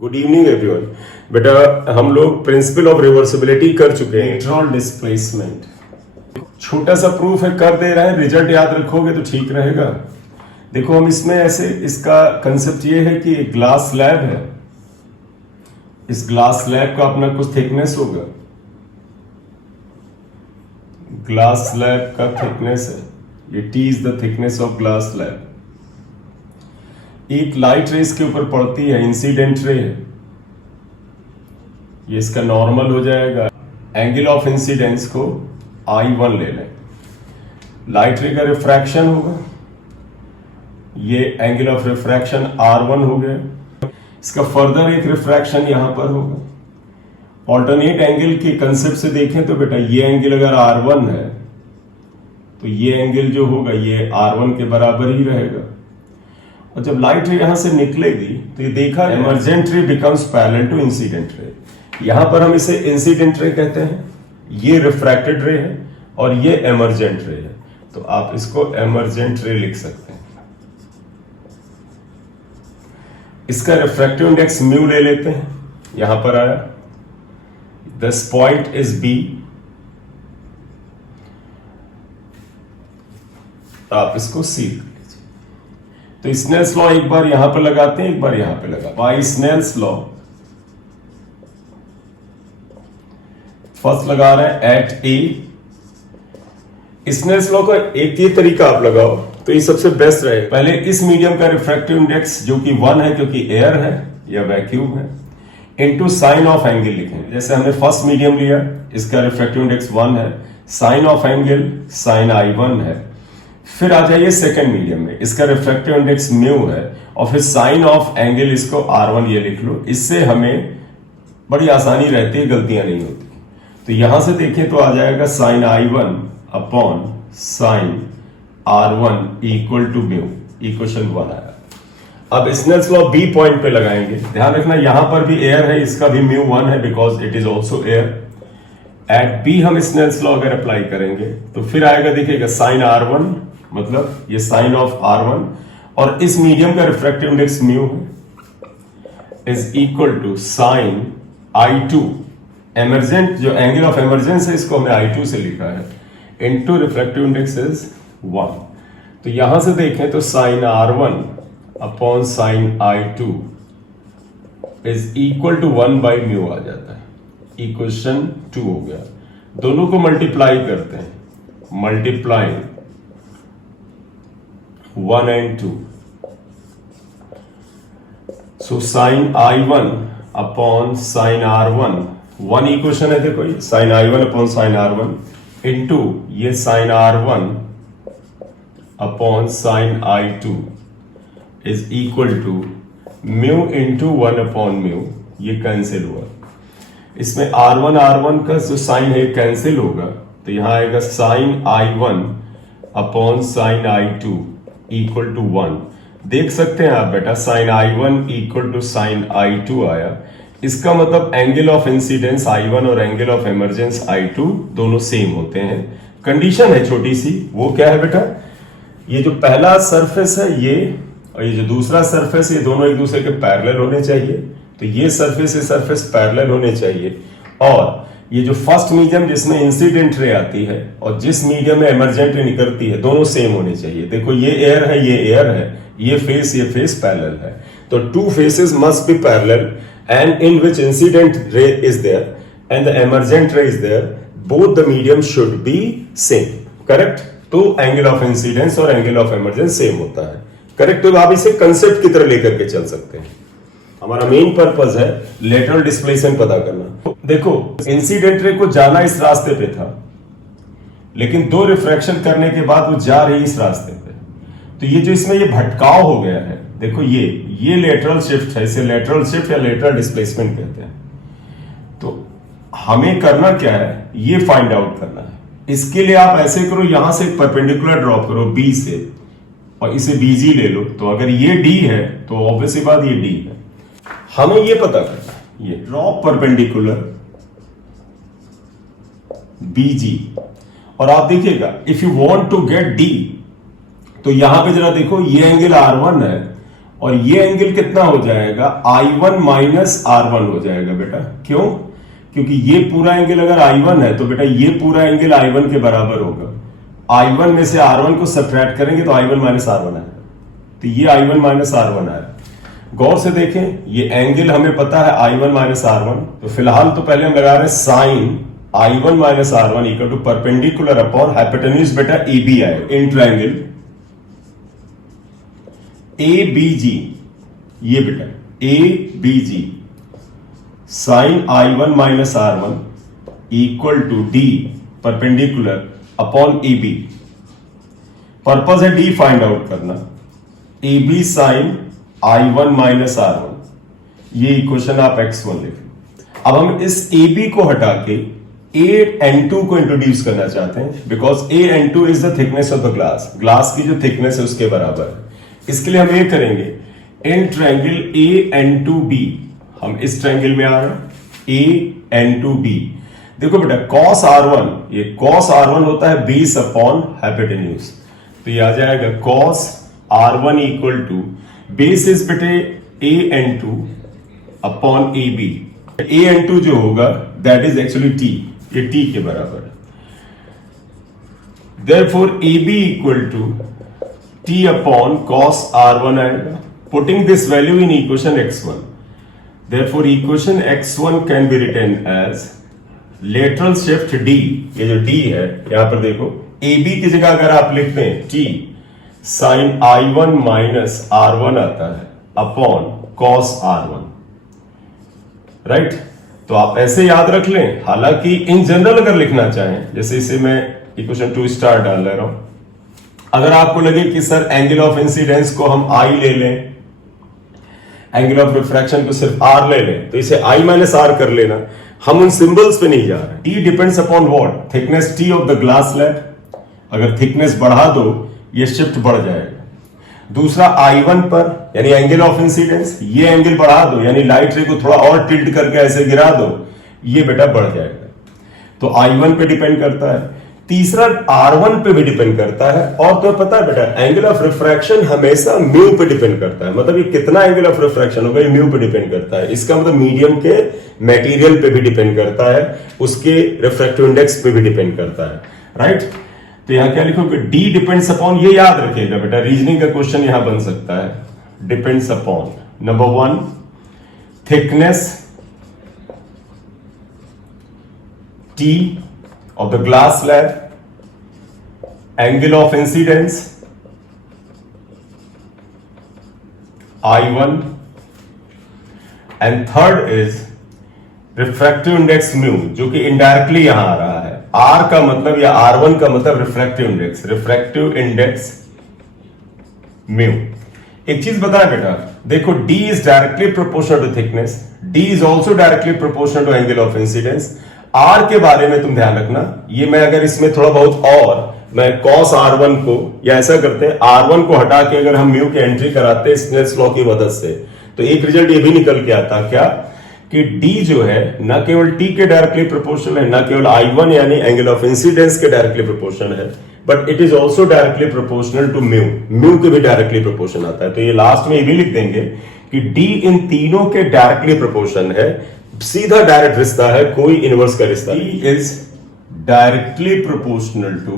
Good evening everyone. बेटा हम लोग प्रिंसिपल ऑफ रिवर्सिबिलिटी कर चुके हैं। इलेक्ट्रॉन डिस्प्लेसमेंट छोटा सा प्रूफ है, कर दे रहा है, रिजल्ट याद रखोगे तो ठीक रहेगा। देखो हम इसमें ऐसे, इसका कंसेप्ट ये है कि एक ग्लास स्लैब है, इस ग्लास स्लैब का अपना कुछ थिकनेस होगा, ग्लास स्लैब का थिकनेस है ये, T is the thickness of glass slab. एक लाइट रे इसके ऊपर पड़ती है, इंसिडेंट रे है, ये इसका नॉर्मल हो जाएगा। एंगल ऑफ इंसिडेंस को I1 ले लें, लाइट रे का रिफ्रैक्शन होगा, ये एंगल ऑफ रिफ्रैक्शन R1 हो गया। इसका फर्दर एक रिफ्रैक्शन यहां पर होगा। ऑल्टरनेट एंगल के कंसेप्ट से देखें तो बेटा ये एंगल अगर R1 है तो ये एंगल जो होगा ये R1 के बराबर ही रहेगा। और जब लाइट रे यहां से निकलेगी तो ये देखा एमर्जेंट रे becomes parallel to incident ray. यहां पर हम इसे इंसिडेंट रे कहते हैं, ये रिफ्रैक्टेड रे है और ये एमर्जेंट रे है, तो आप इसको एमर्जेंट रे लिख सकते हैं। इसका रिफ्रैक्टिव इंडेक्स म्यू ले लेते हैं, यहां पर आया, दिस पॉइंट इज बी, आप इसको सी। तो स्नेल्स लॉ एक बार यहां पर लगाते हैं, एक बार यहां पर लगा। बाय स्नेल्स लॉ फर्स्ट लगा रहे हैं एट ए। स्नेल्स लॉ का एक ये तरीका आप लगाओ तो ये सबसे बेस्ट रहेगा। पहले इस मीडियम का रिफ्रैक्टिव इंडेक्स जो कि 1 है क्योंकि एयर है या वैक्यूम है, इनटू साइन ऑफ एंगल लिखें। जैसे हमने फर्स्ट मीडियम लिया, इसका रिफ्रैक्टिव इंडेक्स 1 है, sign of angle sine I1 है। फिर आ जाइए सेकेंड मीडियम में, इसका रिफ्रैक्टिव इंडेक्स म्यू है और फिर साइन ऑफ एंगल इसको R1 ये लिख लो। इससे हमें बड़ी आसानी रहती है, गलतियां नहीं होती। तो यहां से देखें तो आ जाएगा sine I1 upon sine R1 equal to mu, equation 1 आया। अब स्नेल्स लॉ बी पॉइंट पे लगाएंगे। ध्यान रखना यहां पर भी एयर है, इसका भी म्यू 1 है because it is also air. At B हम स्नेल्स लॉ अगर अप्लाई करेंगे तो फिर आएगा, देखिएगा साइन R1 मतलब ये साइन ऑफ R1 और इस मीडियम का रिफ्रैक्टिव इंडेक्स म्यू है is equal to sine I2, emergent जो एंगल ऑफ एमर्जेंस है इसको हमने I2 से लिखा है, इनटू रिफ्रैक्टिव इंडेक्स इज 1। तो यहां से देखें तो sine R1 upon sine I2 is equal to 1 by mu आ जाता है, इक्वेशन 2 हो गया। दोनों को मल्टीप्लाई करते हैं, multiply 1 and 2, so sin I1 upon sine R1, 1 equation है, देखो ये sine I1 upon sine R1 into ये sine R1 upon sine I2 is equal to mu into 1 upon mu, ये कैंसिल हुआ। इसमें R1 का जो साइन है कैंसिल होगा, तो यहां आएगा sine I1 upon sine I2 equal to 1। देख सकते हैं आप बेटा sign I1 equal to sine I2 आया। इसका मतलब एंगल ऑफ इंसिडेंस I1 और एंगल ऑफ इमरजेंस I2 दोनों सेम होते हैं। कंडीशन है छोटी सी, वो क्या है बेटा, ये जो पहला सरफेस है ये और ये जो दूसरा सरफेस, ये दोनों एक दूसरे के पैरेलल होने चाहिए। तो ये सरफेस पैरेलल होने चाहिए और ये जो फर्स्ट मीडियम जिसमें इंसिडेंट रे आती है और जिस मीडियम में इमरजेंट रे निकलती है दोनों सेम होने चाहिए। देखो ये एयर है, ये एयर है, ये फेस पैरेलल है, तो two faces must be parallel and in which incident ray is there and the emergent ray is there, both the medium should be same, correct? तो एंगल ऑफ इंसिडेंस और angle of emergence same होता है, correct? तो आप इसे concept की तरह लेकर के चल सकते हैं। हमारा मेन पर्पस है लेटरल डिस्प्लेसमेंट पता करना। देखो इंसिडेंट रे को जाना इस रास्ते पे था, लेकिन 2 रिफ्रैक्शन करने के बाद वो जा रही इस रास्ते पे, तो ये जो इसमें ये भटकाव हो गया है, देखो ये लेटरल शिफ्ट है, इसे लेटरल शिफ्ट या लेटरल डिस्प्लेसमेंट कहते हैं। तो हमें करना क्या है, ये फाइंड आउट करना है। इसके लिए आप ऐसे करो, यहां से परपेंडिकुलर ड्रॉप करो बी से और इसे BG ले लो, तो अगर ये D है तो ऑब्वियसली बात ये D है। हमें ये पता करना है, ये ड्रॉप परपेंडिकुलर BG, और आप देखिएगा if you want to get D तो यहां पे जरा देखो ये एंगल R1 है और ये एंगल कितना हो जाएगा, I1 माइनस R1 हो जाएगा बेटा। क्यों? क्योंकि ये पूरा एंगल अगर I1 है तो बेटा ये पूरा एंगल I1 के बराबर होगा। I1 में से R1 को सब्ट्रैक्ट करेंगे तो I1 माइनस R1 आएगा, तो ये I1 माइनस R1 आएगा। गौर से देखें, ये एंगल हमें पता है I1 माइनस R1, तो फिलहाल तो पहले हम लगा रहे हैं sine I1 minus R1 equal to perpendicular upon hypotenuse बेटा AB आए इन ट्रायंगल ABG, ये बेटा ABG sine I1 minus R1 equal to D perpendicular upon AB। Purpose है D फाइंड आउट करना, AB sine I1 minus R1, ये equation आप X1 लिखें। अब हम इस AB को हटा के A_N2 को इंट्रोड्यूस करना चाहते हैं, because A_N2 is the thickness of the glass, glass की जो थिकनेस है उसके बराबर है। इसके लिए हम ये करेंगे, इन ट्रायंगल A_N2B, हम इस ट्रायंगल में आ रहे हैं A_N2B। देखो बेटा cos R1, ये cos R1 होता है बेस अपॉन हाइपोटेन्यूज, तो ये आ जाएगा cos R1 equal to base is बेटे A_N2 अपॉन AB। A_N2 जो होगा दैट इज एक्चुअली T, ये T के बराबर है। Therefore AB equal to T upon cos R1 आएगा, putting this value in equation X1। Therefore equation X1 can be written as lateral shift D, ये जो D है यहां पर देखो, AB की जगह अगर आप लिखते हैं T sign I1 minus R1 आता है अपॉन cos R1, राइट। तो आप ऐसे याद रख लें, हालांकि इन जनरल अगर लिखना चाहें, जैसे इसे मैं इक्वेशन 2 स्टार डाल ले रहा हूं, अगर आपको लगे कि सर एंगल ऑफ इंसिडेंस को हम I ले लें, एंगल ऑफ रिफ्रैक्शन को सिर्फ R ले लें, तो इसे I माइनस R कर लेना। हम उन सिंबल्स पे नहीं जा रहे। T depends upon what, thickness T of the glass slab. अगर थिकनेस बढ़ा दो ये शिफ्ट बढ़ जाएगा। दूसरा I1 पर यानी एंगल ऑफ इंसिडेंस, ये एंगल बढ़ा दो यानी लाइट रे को थोड़ा और टिल्ट करके ऐसे गिरा दो, ये बेटा बढ़ जाएगा। तो I1 पे डिपेंड करता है। तीसरा R1 पे भी डिपेंड करता है, और तो पता है बेटा एंगल ऑफ रिफ्रैक्शन हमेशा म्यू पे डिपेंड करता है, मतलब ये कितना एंगल ऑफ रिफ्रैक्शन होगा ये म्यू पे डिपेंड करता है। इसका मतलब मीडियम के मटेरियल पे भी डिपेंड करता है, उसके रिफ्रैक्टिव इंडेक्स पे भी डिपेंड करता है, राइट। तो यहां क्या लिखोगे, D डिपेंड्स अपॉन, ये याद रखिएगा बेटा, रीजनिंग का क्वेश्चन यहां बन सकता है। Depends upon number 1 thickness T of the glass slab, angle of incidence I1, and third is refractive index mu, जो कि इनडायरेक्टली यहां आ रहा है। R का मतलब या R1 का मतलब रिफ्रैक्टिव इंडेक्स म्यू। एक चीज बताए बेटा, देखो D is directly proportional to thickness, D is also directly proportional to angle of incidence। R के बारे में तुम ध्यान रखना, ये मैं अगर इसमें थोड़ा बहुत और मैं cos R1 को, या ऐसा करते हैं R1 को हटा के अगर हम म्यू की एंट्री कराते हैं स्नेल्स लॉ की मदद से, तो एक रिजल्ट ये भी निकल के आता क्या कि D जो है न केवल T के डायरेक्टली प्रोपोर्शनल है, न केवल I1 यानी एंगल ऑफ इंसिडेंस के डायरेक्टली प्रोपोर्शनल है, but it is also directly proportional to mu, mu के भी डायरेक्टली प्रोपोर्शन आता है। तो ये लास्ट में ये भी लिख देंगे कि D इन तीनों के डायरेक्टली प्रोपोर्शन है, सीधा डायरेक्ट रिश्ता है, कोई इनवर्स का रिश्ता। D is directly proportional to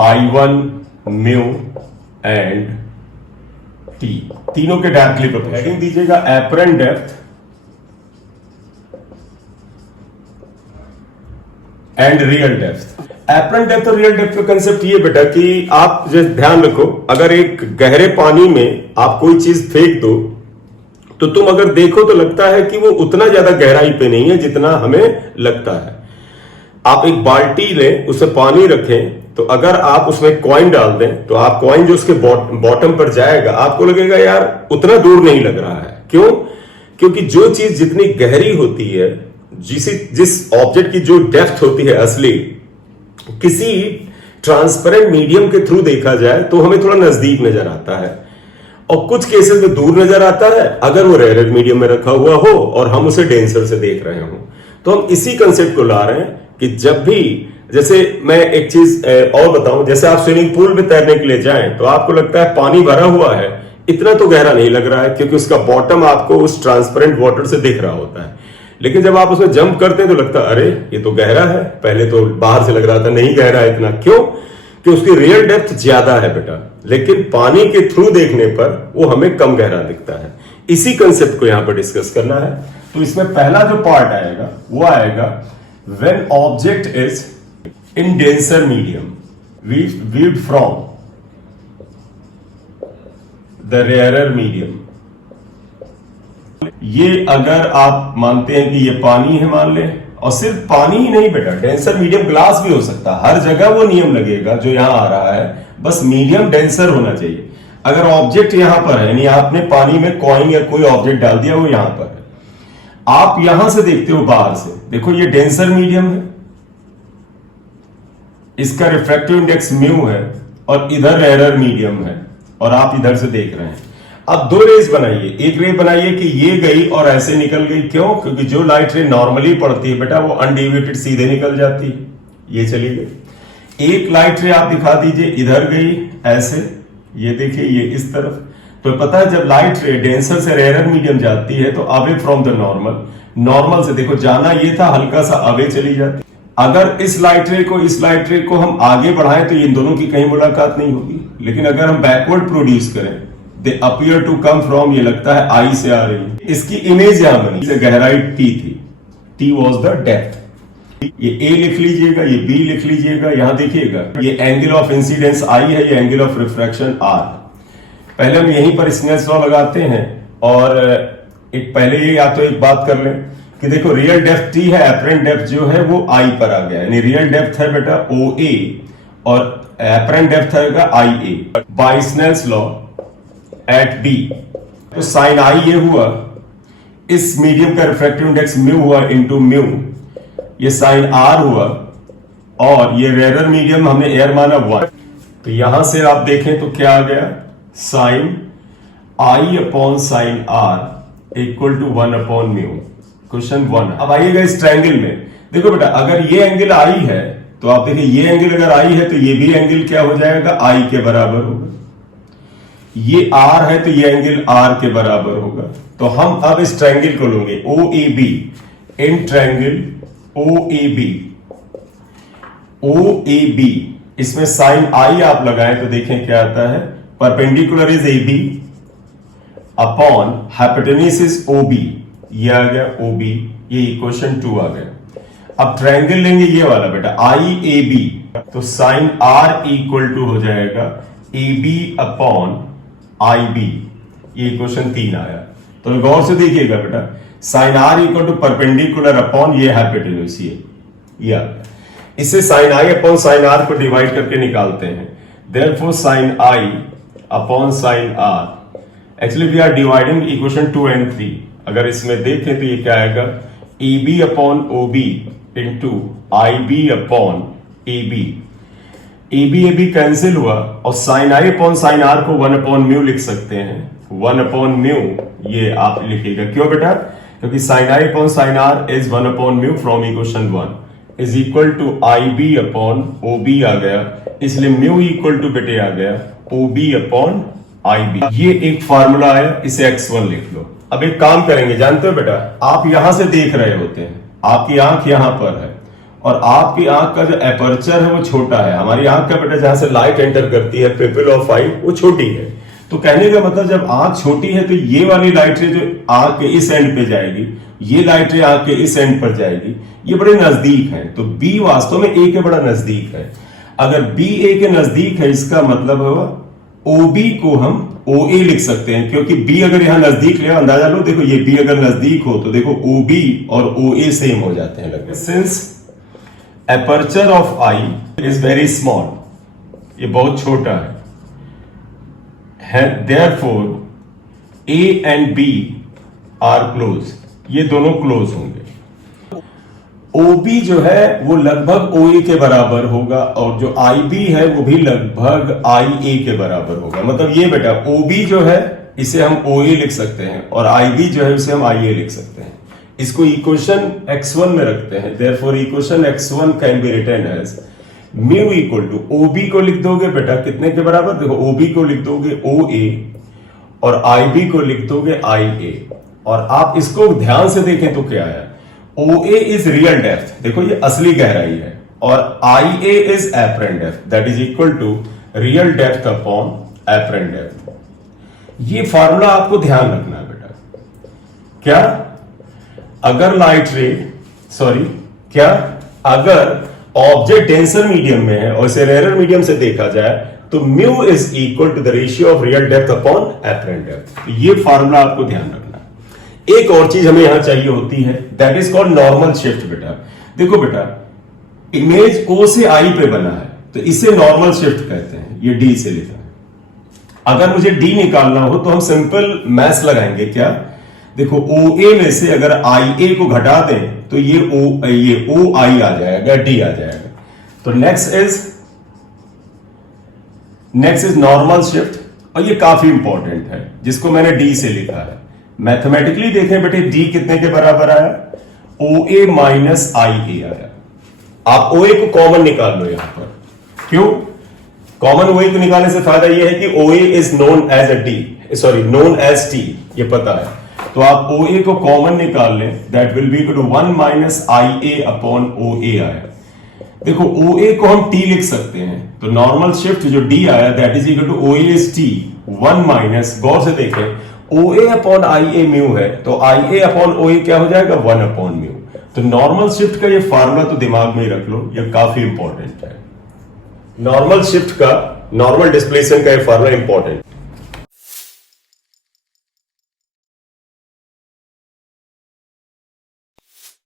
I1 mu and T, तीनों के डायरेक्टली प्रोपोर्शनल। हेडिंग दीजिएगा apparent depth and real depth. Apparent depth और रियल डेप्थ का कंसेप्ट ये बेटा कि आप जो ध्यान रखो, अगर एक गहरे पानी में आप कोई चीज फेंक दो तो तुम अगर देखो तो लगता है कि वो उतना ज्यादा गहराई पे नहीं है जितना हमें लगता है। आप एक बाल्टी लें, उसमें पानी रखें, तो अगर आप उसमें कॉइन डाल दें तो आप कॉइन जो उसके बॉटम पर जाएगा आपको लगेगा यार उतना दूर नहीं लग रहा है। क्यों? क्योंकि जो चीज जितनी गहरी होती है, जिस ऑब्जेक्ट की जो डेप्थ होती है असली, किसी ट्रांसपेरेंट मीडियम के थ्रू देखा जाए तो हमें थोड़ा नजदीक नजर आता है, और कुछ केसेस में दूर नजर आता है अगर वो रेयर मीडियम में रखा हुआ हो और हम उसे डेंसर से देख रहे हो। तो हम इसी कंसेप्ट को ला रहे हैं कि जब भी, जैसे मैं एक चीज और बताऊं, जैसे आप स्विमिंग पूल में तैरने के लिए जाएं तो आपको लगता है पानी भरा हुआ है, इतना तो गहरा नहीं लग रहा है क्योंकि उसका बॉटम आपको उस ट्रांसपेरेंट वाटर से दिख रहा होता है। लेकिन जब आप उसमें जंप करते हैं तो लगता है अरे ये तो गहरा है, पहले तो बाहर से लग रहा था नहीं गहरा है इतना। क्यों? कि उसकी रियल डेप्थ ज्यादा है बेटा, लेकिन पानी के थ्रू देखने पर वो हमें कम गहरा दिखता है। इसी कंसेप्ट को यहां पर डिस्कस करना है। तो इसमें पहला जो पार्ट आएगा वो आएगा when object is in denser medium viewed from the rarer medium। ये अगर आप मानते हैं कि ये पानी है मान ले, और सिर्फ पानी ही नहीं बेटा, डेंसर मीडियम ग्लास भी हो सकता है, हर जगह वो नियम लगेगा जो यहां आ रहा है, बस मीडियम डेंसर होना चाहिए। अगर ऑब्जेक्ट यहां पर है, यानी आपने पानी में कॉइन या कोई ऑब्जेक्ट डाल दिया, वो यहां पर है, आप यहां से देखते हो बाहर से, देखो ये डेंसर मीडियम है, इसका रिफ्रैक्टिव इंडेक्स म्यू है, और इधर एरर मीडियम है, और आप इधर से देख रहे हैं। अब दो रेज बनाइए, एक रे बनाइए कि ये गई और ऐसे निकल गई। क्यों? क्योंकि जो लाइट रे नॉर्मली पड़ती है बेटा वो अनडिविएटेड सीधे निकल जाती है, ये चली गई। एक लाइट रे आप दिखा दीजिए, इधर गई ऐसे, ये देखिए ये इस तरफ। तो पता है जब लाइट रे डेंसर से रेयर मीडियम जाती है तो away from the normal, normal से देखो जाना ये था, हल्का सा अवे चली जाती। अगर इस लाइट रे को हम आगे बढ़ाएं तो इन दोनों की कहीं मुलाकात नहीं होगी, लेकिन अगर हम बैकवर्ड प्रोड्यूस करें, they appear to come from, ये लगता है आई से आ रही है। इसकी इमेज यहां बनी, इसे गहराई टी थी, टी वॉज द डेप्थ। ये ए लिख लीजिएगा, ये बी लिख लीजिएगा, यहां देखिएगा ये एंगल ऑफ इंसिडेंस आई है, ये एंगल ऑफ रिफ्रैक्शन आर। पहले हम यहीं पर स्नेल्स लॉ लगाते हैं, और एक पहले ये या तो एक बात कर लें कि देखो रियल डेप्थ टी है, एपरेंट डेप्थ जो है वो आई पर आ गया, यानी रियल डेप्थ है बेटा ओ ए और एपरेंट डेप्थ है I A. By Snell's law at B, तो साइन आई ये हुआ, इस मीडियम का रिफ्रैक्टिव इंडेक्स म्यू हुआ इनटू म्यू, ये साइन आर हुआ, और ये रेयर मीडियम हमने एयर माना 1। तो यहां से आप देखें तो क्या आ गया, sine I upon sine R equal to 1 upon mu. Question 1। अब आइएगा इस ट्रायंगल में, देखो बेटा अगर ये एंगल आई है तो आप देखिए ये एंगल अगर आई है तो ये भी एंगल क्या हो जाएगा, आई के बराबर होगा। ये आर है तो ये एंगल आर के बराबर होगा। तो हम अब इस ट्रायंगल को लेंगे O A B, in triangle O A B, O A B, इसमें साइन आई आप लगाएं तो देखें क्या आता है, perpendicular is A B upon hypotenuse is O B, ये आ गया ओ बी, ये इक्वेशन 2 आ गया। अब ट्रायंगल लेंगे ये वाला बेटा आई ए बी, तो साइन आर इक्वल टू हो जाएगा A B upon I B, ये इक्वेशन 3 आया। तो गौर से देखिएगा बेटा, sine R equal to perpendicular upon ये हाइपोटेन्यूज, ये आ गया। इससे साइन आई अपॉन साइन आर को डिवाइड करके निकालते हैं, therefore sine I upon sine R, actually we are dividing equation 2 and 3। अगर इसमें देखें तो ये क्या आएगा, A B upon O B into I B upon A B, A B cancel हुआ, और साइन आई अपॉन साइन आर को 1 अपॉन म्यू लिख सकते हैं, 1 अपॉन म्यू ये आप लिखिएगा। क्यों बेटा? क्योंकि sine I upon sine r is 1 upon mu from equation 1 is equal to i B upon O b आ गया, इसलिए म्यू इक्वल टू बेटे आ गया ओ बी अपॉन आई बी। ये एक फार्मूला आया, इसे x1 लिख लो। अब एक काम करेंगे, जानते हो बेटा, आप यहां से देख रहे होते हैं, आपकी आंख यहां पर है, और आपकी आंख का जो एपर्चर है वो छोटा है। हमारी आंख का बेटा जहां से लाइट एंटर करती है, पिपल ऑफ आई, वो छोटी है। तो कहने का मतलब जब आंख छोटी है तो ये वाली लाइट रे जो आंख के इस एंड पे जाएगी, ये लाइट रे आंख के इस एंड पर जाएगी, ये बड़े नजदीक है। तो बी वास्तव में ए के बड़ा नजदीक है। अगर बी ए के नजदीक है, इसका मतलब होगा ओ बी को हम ओ ए लिख सकते हैं, क्योंकि बी अगर यहां नजदीक ले, अंदाजा लो, देखो ये बी अगर नजदीक हो तो देखो ओ बी और ओ ए सेम हो जाते हैं लगभग। Since aperture of I is very small, ये बहुत छोटा है, therefore A and B are close, ये दोनों क्लोज होंगे। OB जो है वो लगभग OA के बराबर होगा, और जो IB है वो भी लगभग IA के बराबर होगा। मतलब ये बेटा OB जो है इसे हम OA लिख सकते हैं, और IB जो है उसे हम IA लिख सकते हैं। इसको इक्वेशन x1 में रखते हैं, therefore equation x1 can be written as mu equal to OB को लिख दोगे बेटा कितने के बराबर, देखो OB को लिख दोगे OA और IB को लिख दोगे IA, और आप इसको ध्यान से देखें तो क्या है, OA इज रियल डेप्थ, देखो ये असली गहराई है, और IA is apparent depth, that is equal to real depth upon apparent depth. ये फार्मूला आपको ध्यान रखना है बेटा। क्या अगर अगर ऑब्जेक्ट डेंसर मीडियम में है और इसे रेयर मीडियम से देखा जाए तो mu is equal to the ratio of real depth upon apparent depth. ये फार्मूला आपको ध्यान रखना है। एक और चीज हमें यहां चाहिए होती है, that is called normal shift बेटा। देखो बेटा, इमेज O से I पे बना है तो इसे नॉर्मल शिफ्ट कहते हैं, ये D से लिखा है। अगर मुझे D निकालना हो तो हम सिंपल मैथ्स लगाएंगे। क्या, देखो OA में से अगर IA को घटा दें तो ये OI आ जाएगा, D आ जाएगा। तो नेक्स्ट इज नॉर्मल शिफ्ट, और ये काफी इंपॉर्टेंट है जिसको मैंने D से लिखा है। मैथमेटिकली देखें बेटे, D कितने के बराबर आया, OA माइनस IA आया। आप OA को कॉमन निकाल लो यहां पर। क्यों कॉमन OA को निकालने से फायदा यह है कि OA is known as T, ये पता है। तो आप OA को कॉमन निकाल लें, that will be equal to 1 minus IA upon OA आया। देखो OA को हम T लिख सकते हैं, तो नॉर्मल शिफ्ट जो D आया that is equal to OA is T 1 minus, गौर से देखें OA अपॉन IA म्यू है, तो IA अपॉन OA क्या हो जाएगा, 1 अपॉन म्यू। तो नॉर्मल शिफ्ट का ये फार्मूला तो दिमाग में ही रख लो, ये काफी इंपॉर्टेंट है। नॉर्मल शिफ्ट का, नॉर्मल डिस्प्लेसमेंट का ये फार्मूला इंपॉर्टेंट।